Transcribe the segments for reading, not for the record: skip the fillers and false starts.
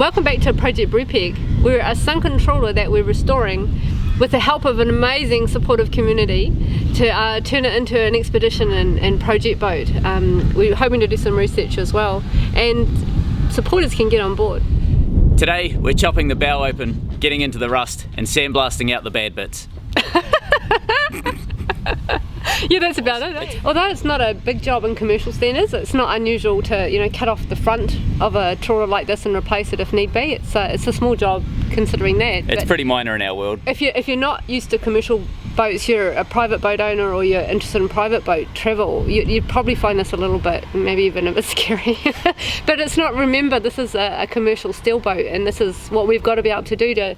Welcome back to Project Brewpeg. We're a sunken trawler that we're restoring with the help of an amazing supportive community to turn it into an expedition and project boat. We're hoping to do some research as well, and supporters can get on board. Today we're chopping the bow open, getting into the rust and sandblasting out the bad bits. Yeah, that's about it. Although it's not a big job in commercial standards, it's not unusual to cut off the front of a trawler like this and replace it if need be. It's a small job considering that. It's pretty minor in our world. If you're not used to commercial boats, you're a private boat owner or you're interested in private boat travel, you'd probably find this a little bit, maybe even a bit scary. But it's not. Remember, this is a commercial steel boat, and this is what we've got to be able to do to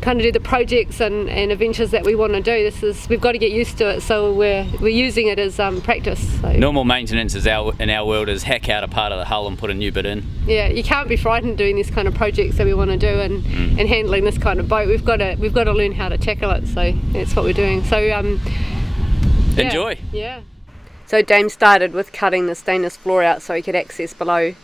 kind of do the projects and adventures that we want to do. We've got to get used to it, so we're using it as practice. So. Normal maintenance in our world is hack out a part of the hull and put a new bit in. Yeah, you can't be frightened doing these kind of projects that we want to do and handling this kind of boat. We've got to learn how to tackle it, so that's what we're doing. So enjoy. Yeah. So James started with cutting the stainless floor out so he could access below.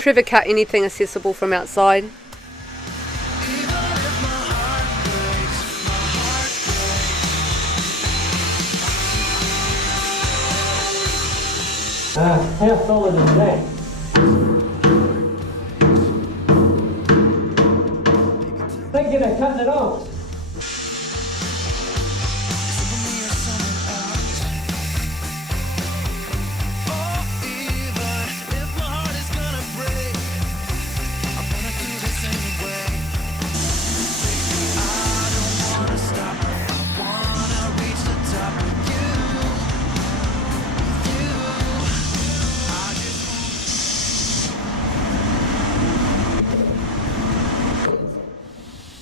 Trevor cut anything accessible from outside. How solid is that? Thinking of cutting it off.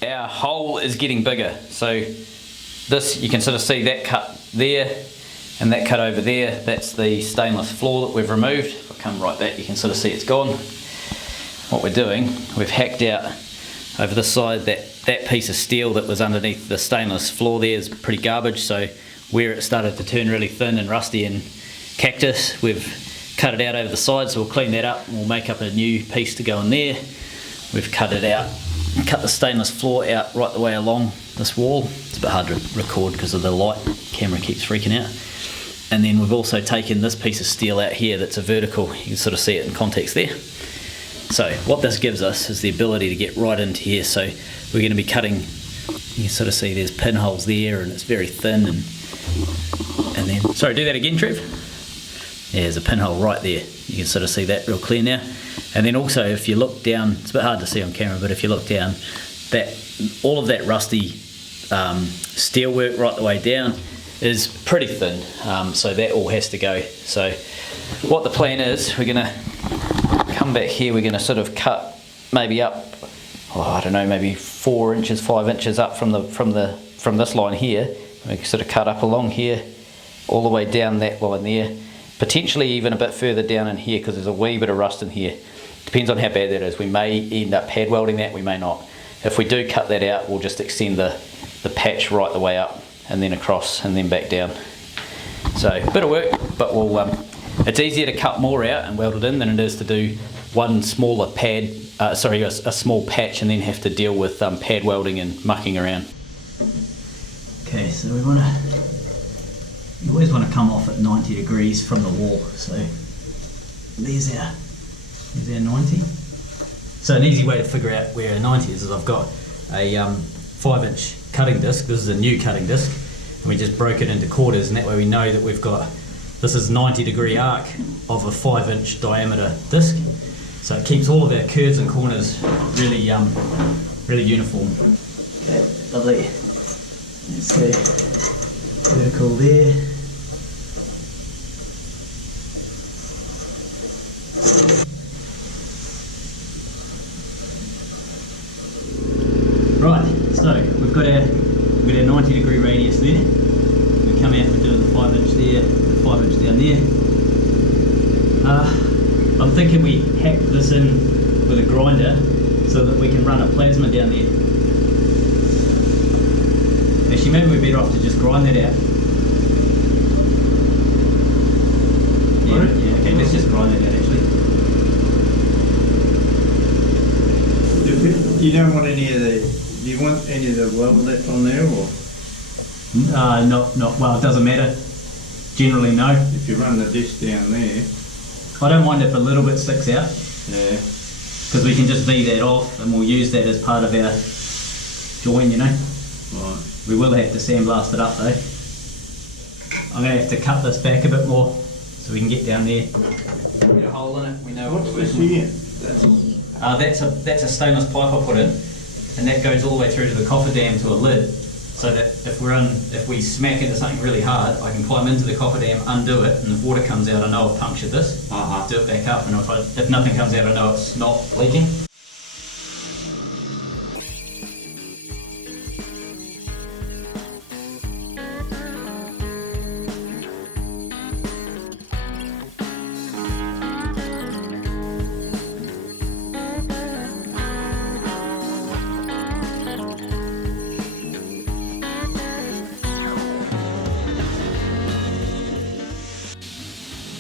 Our hole is getting bigger, so this, you can sort of see that cut there and that cut over there. That's the stainless floor that we've removed. If I come right back, you can sort of see it's gone. What we're doing, we've hacked out over this side that piece of steel that was underneath the stainless floor there is pretty garbage, so where it started to turn really thin and rusty and cactus, we've cut it out over the side, so we'll clean that up and we'll make up a new piece to go in there. We've cut it out, cut the stainless floor out right the way along this wall. It's a bit hard to record because of the light, camera keeps freaking out. And then we've also taken this piece of steel out here that's a vertical, you can sort of see it in context there. So what this gives us is the ability to get right into here. So we're going to be cutting, you can sort of see there's pinholes there and it's very thin, and then, sorry, do that again, Trev. Yeah, there's a pinhole right there. You can sort of see that real clear now. And then also if you look down, it's a bit hard to see on camera, but if you look down, that all of that rusty steel work right the way down is pretty thin, so that all has to go. So what the plan is, we're going to come back here, we're going to sort of cut maybe up, I don't know, maybe 4 inches, 5 inches up from this line here. We can sort of cut up along here, all the way down that line there, potentially even a bit further down in here because there's a wee bit of rust in here. Depends on how bad that is. We may end up pad welding that, we may not. If we do cut that out, we'll just extend the patch right the way up and then across and then back down. So a bit of work, but we'll it's easier to cut more out and weld it in than it is to do one smaller pad, a small patch and then have to deal with pad welding and mucking around. Okay, so you always want to come off at 90 degrees from the wall. So there's our 90. So an easy way to figure out where a 90 is I've got a 5-inch cutting disc. This is a new cutting disc, and we just broke it into quarters, and that way we know that we've got, this is 90-degree arc of a 5-inch diameter disc. So it keeps all of our curves and corners really really uniform. Okay, lovely. Let's see, vertical there. Right, so we've got our 90-degree radius there. We come out, we're doing the 5-inch there, the 5-inch down there. I'm thinking we hack this in with a grinder so that we can run a plasma down there. Actually, maybe we're better off to just grind that out. Yeah, okay, let's just grind that out actually. You don't want any of the, do you want any of the weld left on there, or? Not, well, it doesn't matter. Generally, no. If you run the disc down there. I don't mind if a little bit sticks out. Yeah. Because we can just V that off and we'll use that as part of our join, you know. Right. We will have to sandblast it up though. I'm going to have to cut this back a bit more so we can get down there. Get a hole in it, we know What's this here? That's a stainless pipe I put in, and that goes all the way through to the cofferdam to a lid, so that if we smack into something really hard, I can climb into the cofferdam, undo it, and if water comes out, I know I've punctured this. Do it back up, and if nothing comes out, I know it's not leaking.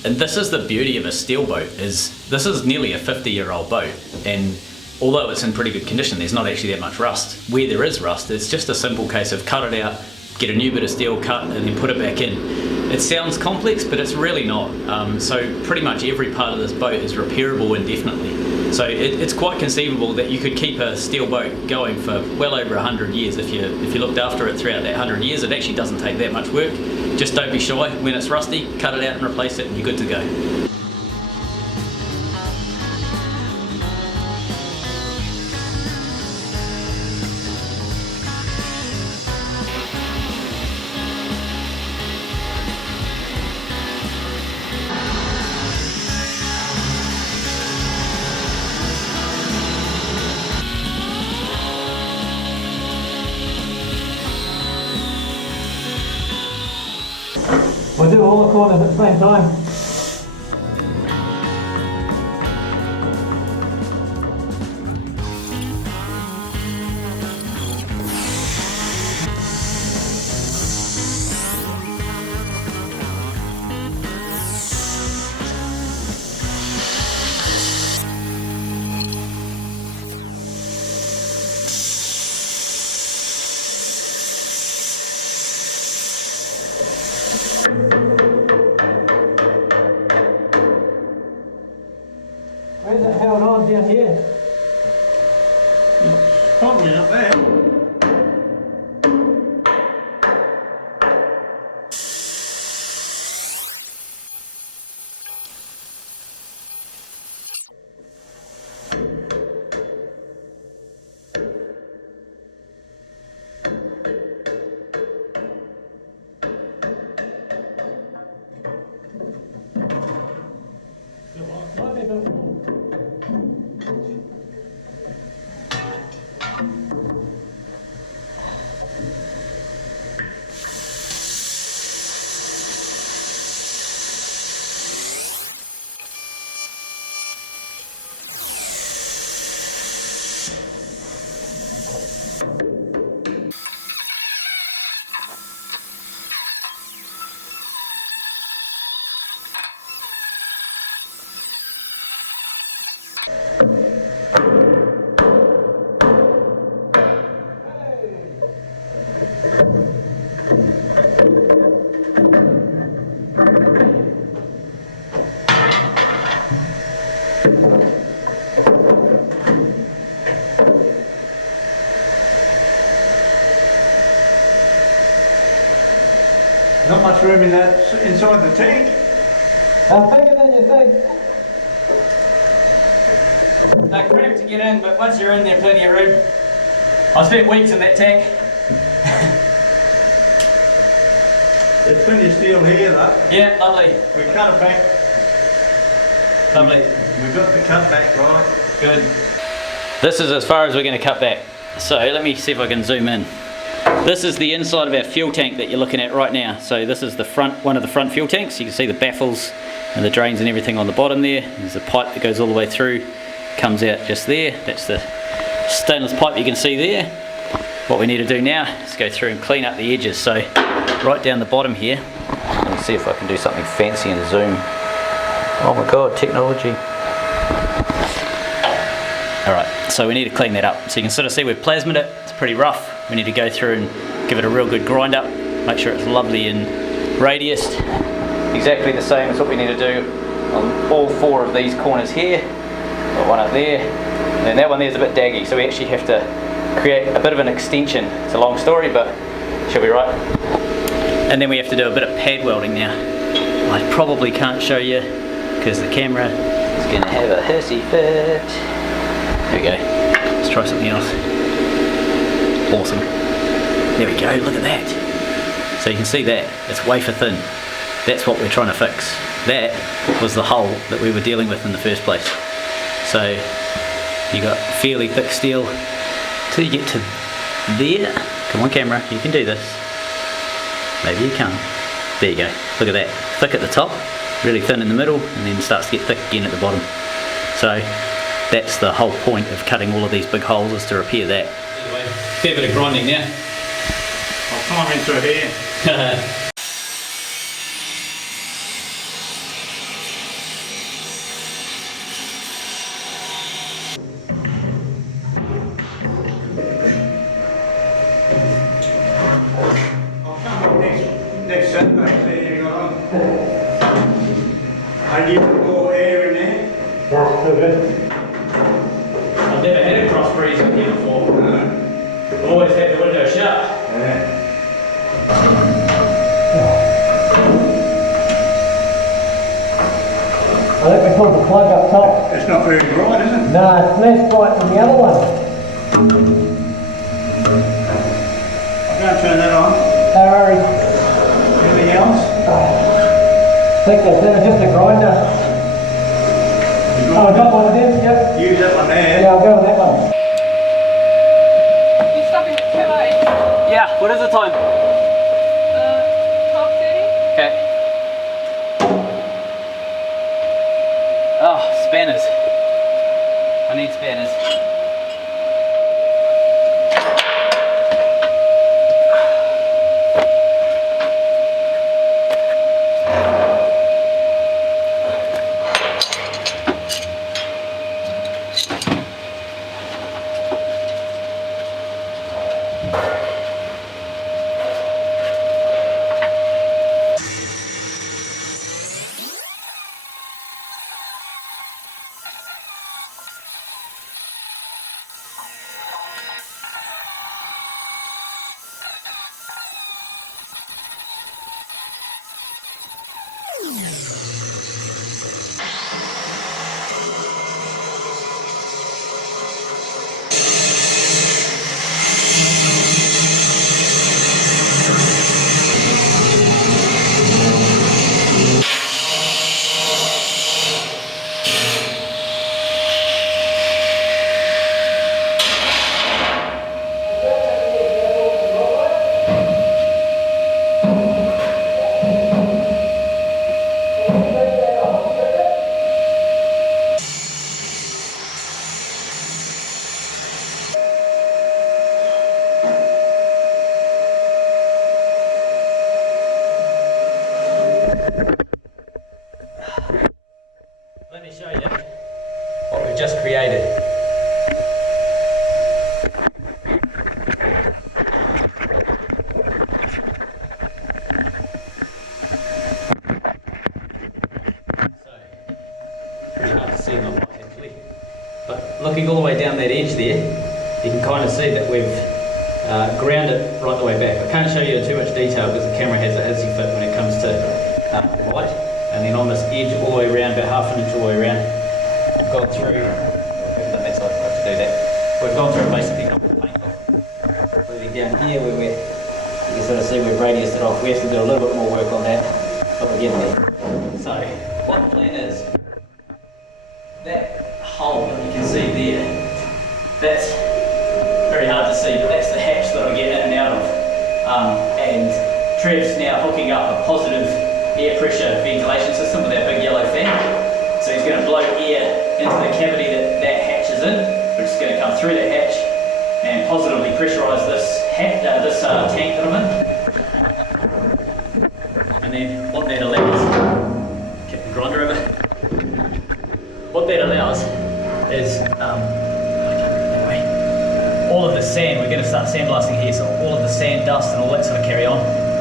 And this is the beauty of a steel boat, is this is nearly a 50-year-old boat, and although it's in pretty good condition, there's not actually that much rust. Where there is rust, it's just a simple case of cut it out, get a new bit of steel cut, and then put it back in. It sounds complex, but it's really not. So pretty much every part of this boat is repairable indefinitely. So it's quite conceivable that you could keep a steel boat going for well over 100 years if you looked after it throughout that 100 years. It actually doesn't take that much work. Just don't be shy. When it's rusty, cut it out and replace it, and you're good to go. We'll do all the corners at the same time. Where's it held on down here? Probably up there. Might be a bit full. Not much room in that, inside the tank. Bigger than you think. They're cramped to get in, but once you're in there, plenty of room. I spent weeks in that tank. There's plenty of steel here though. Yeah, lovely, We cut it back. lovely. We've got the cut back right. Good. This is as far as we're going to cut back. So let me see if I can zoom in. This is the inside of our fuel tank that you're looking at right now. So this is the front, one of the front fuel tanks. You can see the baffles and the drains and everything on the bottom there. There's a pipe that goes all the way through, comes out just there. That's the stainless pipe you can see there. What we need to do now is go through and clean up the edges. So right down the bottom here, let me see if I can do something fancy and zoom. Oh my god, technology. Alright, so we need to clean that up. So you can sort of see we've plasmed it, it's pretty rough. We need to go through and give it a real good grind up, make sure it's lovely and radiused. Exactly the same as what we need to do on all four of these corners here. Got one up there, and then that one there's a bit daggy, so we actually have to create a bit of an extension. It's a long story, but she'll be right. And then we have to do a bit of pad welding now. I probably can't show you because the camera is going to have a hissy fit. There we go. Let's try something else. Awesome. There we go, look at that. So you can see that, it's wafer thin. That's what we're trying to fix. That was the hole that we were dealing with in the first place. So you got fairly thick steel till you get to there. Come on camera, you can do this. Maybe you can't. There you go, look at that. Thick at the top, really thin in the middle, and then starts to get thick again at the bottom. So that's the whole point of cutting all of these big holes, is to repair that. Anyway, fair bit of grinding now. I'll climb in through here. I'll come up next Saturday, see how you got on. Are you put more air in there? That's too good. I've never had a cross breeze in here before. No. Always had the window shut. Yeah. I think we pulled the plug up top. It's not very bright, is it? No, it's less bright than the other one. I can't turn that on. Harry, Anything else? I think that's it, just a grinder. Oh, I got one of them, yep. Use that one there. Yeah, I'll go with that one. You're stopping at 2 Yeah, what is the time? 12:30? Okay. Oh, spanners. I need spanners. Let me show you what we've just created. Pretty hard to see in the light actually, but looking all the way down that edge there, you can kind of see that we've ground it right the way back. I can't show you in too much detail because the camera has a hissy fit when it comes to light. And then on this edge all the way around, about half an inch all the way around, we've gone through, that's how I have to do that. We've gone through and basically knocked the paint off. Moving down here where you can sort of see we've radiused it off. We have to do a little bit more work on that, but we're getting there. So what the plan is, that hole that you can see there, that's very hard to see, but that's the hatch that I get in and out of. And Trev's now hooking up a positive air pressure ventilation system with that big yellow fan. So he's going to blow air into the cavity that hatch is in, which is going to come through that hatch and positively pressurise this tank that I'm in. And then what that allows, kick the grinder over. What that allows is all of the sand, we're going to start sandblasting here, so all of the sand, dust and all that sort of carry on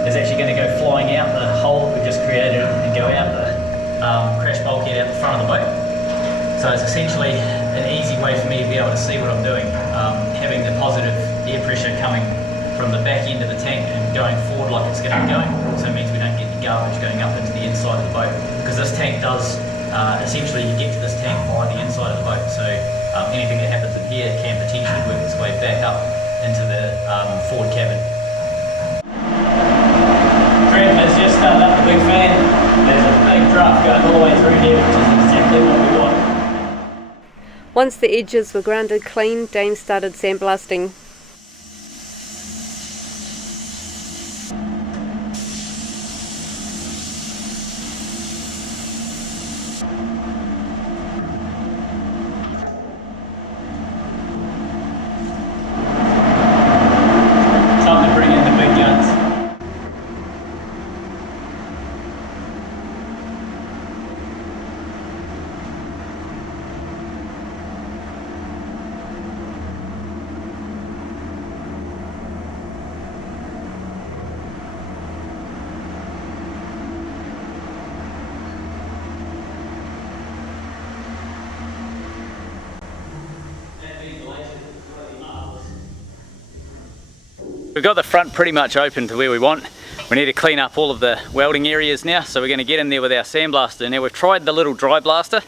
is actually going to go flying out the hole that we just created and go out the crash bulkhead out the front of the boat. So it's essentially an easy way for me to be able to see what I'm doing, having the positive air pressure coming from the back end of the tank and going forward like it's going to be going. So it means we don't get the garbage going up into the inside of the boat, because this tank does, essentially you get to this tank via the inside of the boat. So anything that happens in here can potentially work its way back up into the forward cabin. Trev has just started up the big fan. There's a big draft going all the way through here, which is exactly what we want. Once the edges were grounded clean, Dane started sandblasting. Time to bring in the big guns. We've got the front pretty much open to where we want. We need to clean up all of the welding areas now, so we're going to get in there with our sandblaster. Now we've tried the little dry blaster.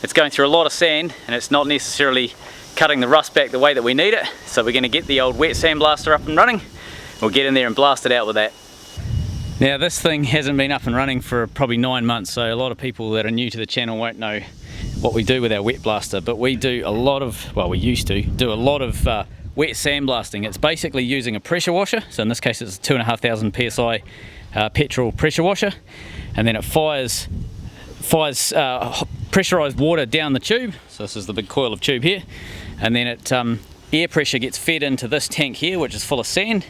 It's going through a lot of sand and it's not necessarily cutting the rust back the way that we need it. So we're going to get the old wet sandblaster up and running. We'll get in there and blast it out with that. Now this thing hasn't been up and running for probably 9 months, so a lot of people that are new to the channel won't know what we do with our wet blaster, but we do a lot of, well, we used to do a lot of wet sandblasting. It's basically using a pressure washer, so in this case it's a 2,500 psi petrol pressure washer, and then it fires pressurized water down the tube. So this is the big coil of tube here, and then it air pressure gets fed into this tank here, which is full of sand,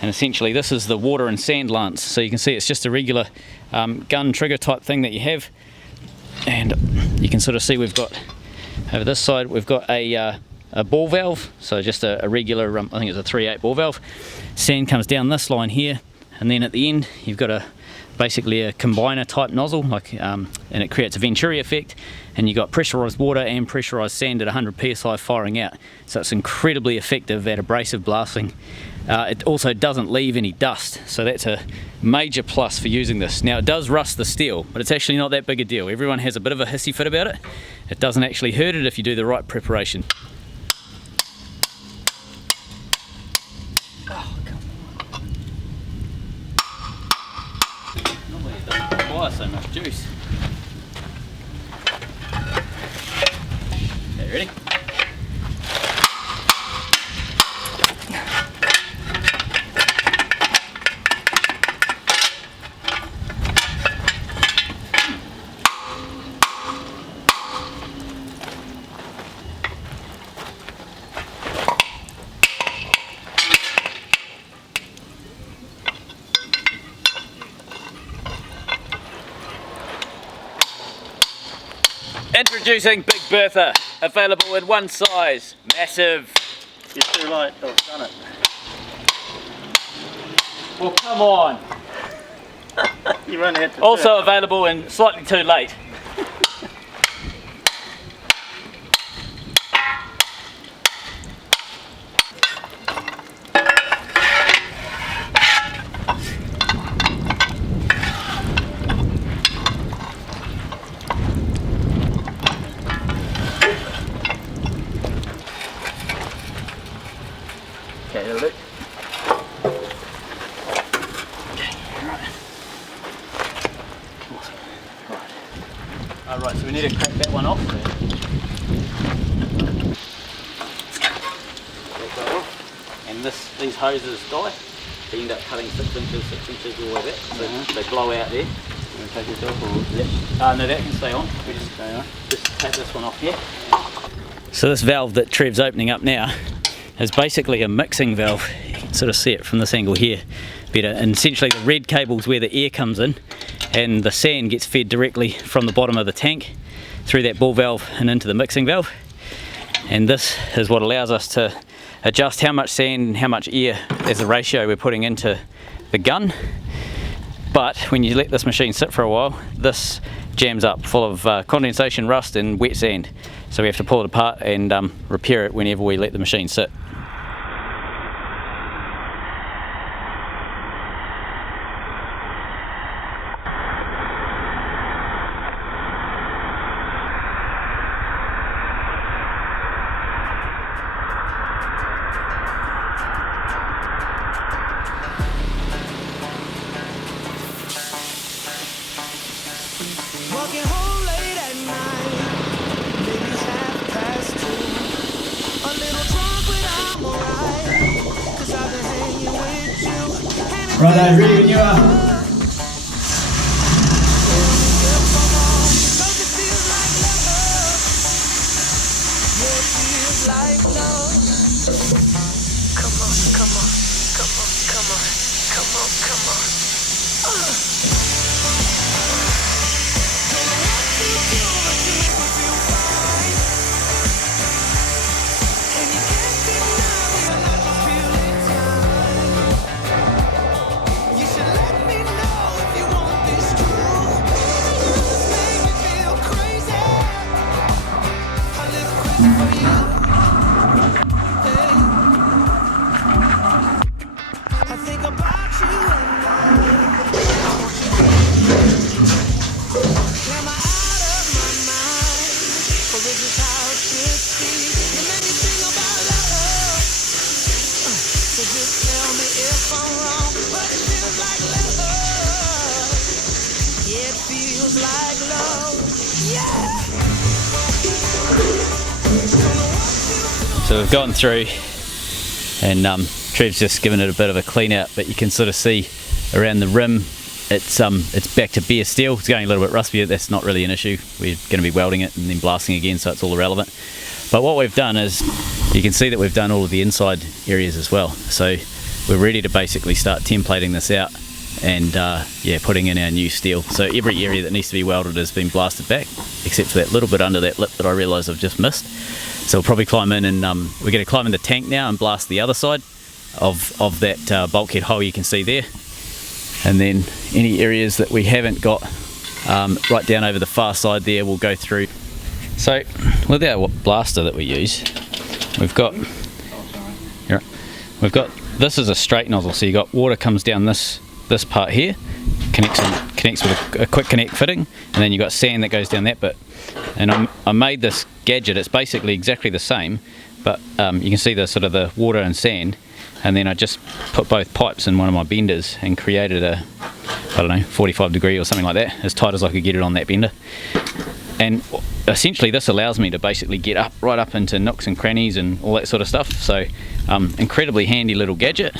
and essentially this is the water and sand lance. So you can see it's just a regular gun trigger type thing that you have, and you can sort of see we've got over this side we've got a ball valve, so just a regular, I think it's a 3/8 ball valve. Sand comes down this line here, and then at the end you've got basically a combiner type nozzle, and it creates a Venturi effect, and you've got pressurized water and pressurized sand at 100 psi firing out. So it's incredibly effective at abrasive blasting. It also doesn't leave any dust, so that's a major plus for using this. Now it does rust the steel, but it's actually not that big a deal. Everyone has a bit of a hissy fit about it. It doesn't actually hurt it if you do the right preparation. So much juice. Okay, ready? Introducing Big Bertha, available in one size, massive. You're too late, I've done it. Well, come on. You only had to Also available in slightly too late. Okay, that'll do. Okay, right. Awesome. Alright, so we need to crack that one off. And these hoses die. They end up cutting 6 inches all the way back. So they blow out there. Take this off or? Yep. No, that can stay on. We just take this one off here. So this valve that Trev's opening up now is basically a mixing valve. You can sort of see it from this angle here better. And essentially the red cable's where the air comes in, and the sand gets fed directly from the bottom of the tank through that ball valve and into the mixing valve. And this is what allows us to adjust how much sand and how much air as a ratio we're putting into the gun. But when you let this machine sit for a while, this jams up full of condensation, rust and wet sand. So we have to pull it apart and repair it whenever we let the machine sit. Walking home late at night, maybe 2:30. A little drunk, but I'm alright, 'cause I've been hanging with you. And it Right, feels ready when you are. Cause it feels like love. Yeah, it feels like love. Come on, come on, come on, come on, come on, come on. I think about you and I want you to am I out of my mind? Or is this how it should be? You make me sing about love. So just tell me if I'm wrong. But it feels like love. Yeah, it feels like love. Yeah. So we've gone through and Trev's just given it a bit of a clean out, but you can sort of see around the rim it's back to bare steel. It's going a little bit rusty, but that's not really an issue. We're going to be welding it and then blasting again, so it's all irrelevant. But what we've done is, you can see that we've done all of the inside areas as well. So we're ready to basically start templating this out and yeah, putting in our new steel. So every area that needs to be welded has been blasted back, except for that little bit under that lip that I realised I've just missed. So we'll probably climb in and we're going to climb in the tank now and blast the other side of that bulkhead hole you can see there. And then any areas that we haven't got right down over the far side there we'll go through. So with our blaster that we use, we've got this is a straight nozzle, so you got water comes down this part here, connects with a quick connect fitting, and then you got sand that goes down that bit. And I made this gadget, it's basically exactly the same, but you can see the sort of the water and sand, and then I just put both pipes in one of my benders and created a, I don't know, 45 degree or something like that, as tight as I could get it on that bender. And essentially this allows me to basically get up right up into nooks and crannies and all that sort of stuff. So incredibly handy little gadget.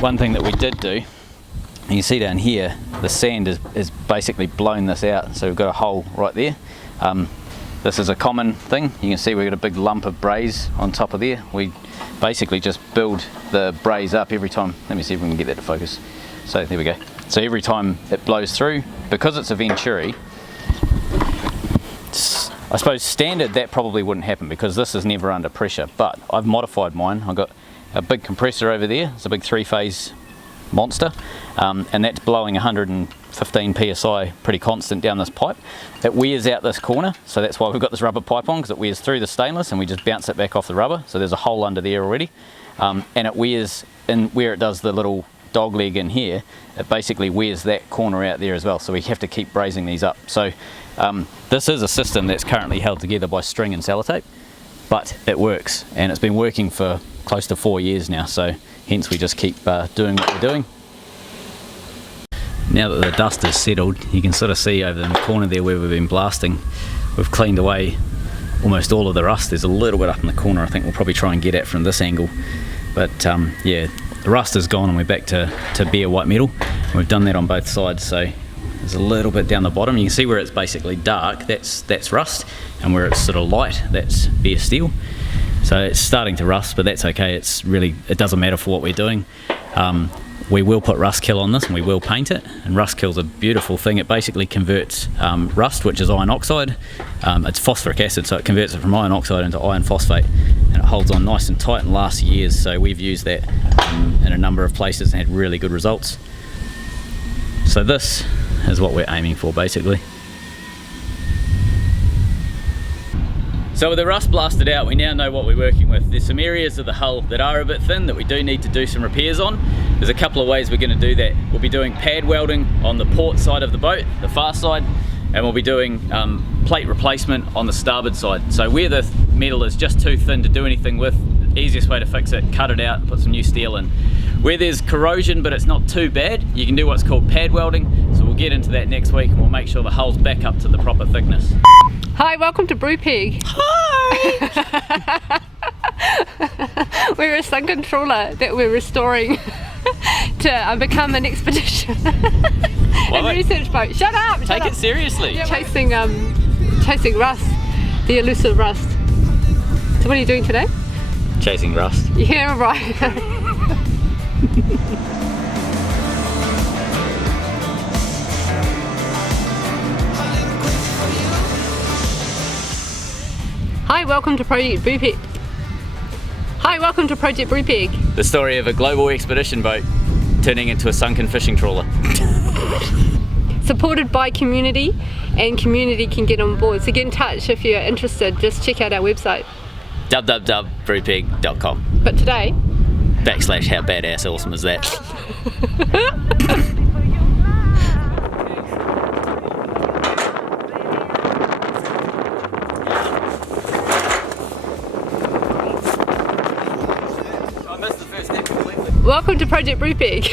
One thing that we did do, you can see down here the sand is basically blown this out, so we've got a hole right there. This is a common thing. You can see we've got a big lump of braze on top of there. We basically just build the braze up every time. Let me see if we can get that to focus. So there we go. So every time it blows through, because it's a Venturi, I suppose standard that probably wouldn't happen because this is never under pressure, but I've modified mine. I've got a big compressor over there. It's a big 3-phase monster, and that's blowing 115 psi pretty constant down this pipe. It wears out this corner, so that's why we've got this rubber pipe on, because it wears through the stainless and we just bounce it back off the rubber. So there's a hole under there already, and it wears in where it does the little dog leg in here. It basically wears that corner out there as well, so we have to keep brazing these up. So this is a system that's currently held together by string and sellotape, but it works, and it's been working for close to 4 years now, so hence we just keep doing what we're doing. Now that the dust has settled, you can sort of see over in the corner there where we've been blasting, we've cleaned away almost all of the rust. There's a little bit up in the corner I think we'll probably try and get at from this angle, but yeah, the rust is gone and we're back to bare white metal. We've done that on both sides, so there's a little bit down the bottom. You can see where it's basically dark, that's rust, and where it's sort of light, that's bare steel. So it's starting to rust, but that's okay. It doesn't matter for what we're doing. We will put rust kill on this and we will paint it, and rust kill's a beautiful thing. It basically converts rust, which is iron oxide, it's phosphoric acid, so it converts it from iron oxide into iron phosphate, and it holds on nice and tight and lasts years. So we've used that in a number of places and had really good results. So this is what we're aiming for basically. So with the rust blasted out, we now know what we're working with. There's some areas of the hull that are a bit thin that we do need to do some repairs on. There's a couple of ways we're going to do that. We'll be doing pad welding on the port side of the boat, the far side, and we'll be doing plate replacement on the starboard side. So where the metal is just too thin to do anything with, the easiest way to fix it, cut it out and put some new steel in. Where there's corrosion but it's not too bad, you can do what's called pad welding. So we'll get into that next week and we'll make sure the hull's back up to the proper thickness. Hi, welcome to Brew Pig. Hi! We're a sunken trawler that we're restoring to become an expedition and research boat. Shut up! Take it seriously. Chasing rust, the elusive rust. So what are you doing today? Chasing rust. Yeah, right. Hi, welcome to Project Brew Pig. Hi, welcome to Project Brew Pig. The story of a global expedition boat turning into a sunken fishing trawler. Supported by community, and community can get on board. So get in touch if you're interested. Just check out our website. www.brewpig.com. But today, / how badass awesome is that? welcome to Project Brew Pig.